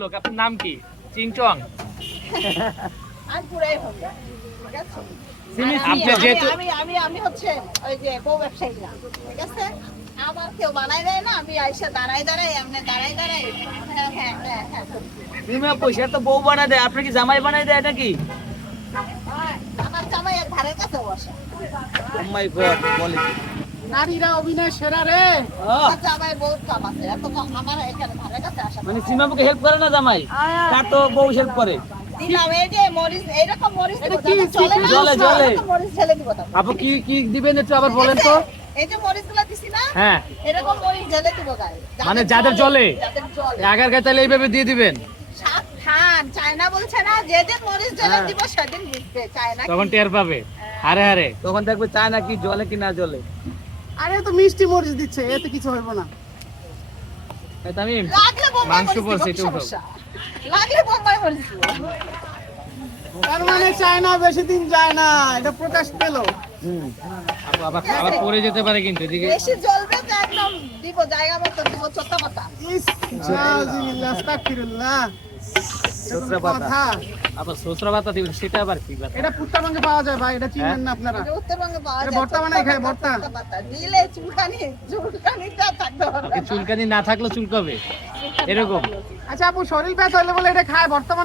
লোক, আপনার নাম কি? চিংচং। আমি পুরাই হবে, ঠিক আছে? আপনি যেহেতু আমি হচ্ছে ওই যে বউ ব্যবসায়ী না, ঠিক আছে? আমার কেউ বানাই দেয় না, আমি আইসা দাঁড়াই এমনি দাঁড়াই হ্যাঁ হ্যাঁ হ্যাঁ হ্যাঁ মিমা পয়সা তো বউ বানায় দেয়, আপনি কি জামাই বানায় দেয় নাকি? আমার জামাই এক ধারের কাছে বসে। ও মাই গড, বলে কি? নারীরা অভিনয় সেরা রে। আমার জামাই বহুত কাম আছে, এত কাম আমার এখানে ধারের কাছে আসা মানে সীমাকে হেল্প করে না জামাই, তার তো বউ হেল্প করে। দিলাম এই যে মরিচ, এইরকম মরিচ দিব, কি চলে না? চলে, চলে। এরকম মরিচ ঢেলে দিব তো। আপু কি কি দিবেন একটু আবার বলেন তো। এই যে মরিচগুলো দিছি না, হ্যাঁ, এরকম মরিচ ঢেলে দিব গায়ে। মানে যাদের জ্বলে? যাদের জ্বলে। আগার গায়ে তাহলে এইভাবে দিয়ে দিবেন, সাবধান, চায়না বলছে না, যেদিন মরিচ ঢেলে দিব সেদিন বুঝবে চায়না কি। তখন টের পাবে। হারে হারে তখন দেখবে চায় না কি জলে কি না জলে। আরে তো মিষ্টি মরিচ দিচ্ছে, এতে কিছু হইব না। এই তামিম, লাগলে বোম্বাই মাংস মরিচ দিব, পড়ছে, কি একটু উঠাও। সমস্যা? লাগলে বোম্বাই মরিচ দিব। তার মানে চায় না, বেশি দিন যায় না, এটা প্রকাশ পেল। আপু, আবার আবার পড়ে যেতে পারে কিন্তু এদিকে। বেশি জ্বলবে তো একদম দিব, জায়গা মতো দিব, চোত্তা পাতা। ইস, নাউজুবিল্লাহ, আস্তাগফিরুল্লাহ। এটা কোনো সূত্রা পাতা। কথা? আবার সসরা পাতা দিবেন, সেটা আবার কি ব্যাপার? এটা পুত্তারবঙ্গে পাওয়া যায় ভাই, এটা চিনেন না আপনারা? এটা উত্তরবঙ্গে পাওয়া এটা যায়, ভর্তা বানাই খায়, ভর্তা। চোত্তা পাতা। দিলে চুলকানিটা থাকতে হবে। চুলকানি না থাকলেও চুলকাবে, এরকম। আচ্ছা আপু, শরীর ব্যথা হলে বলে এটা খায় বর্তমান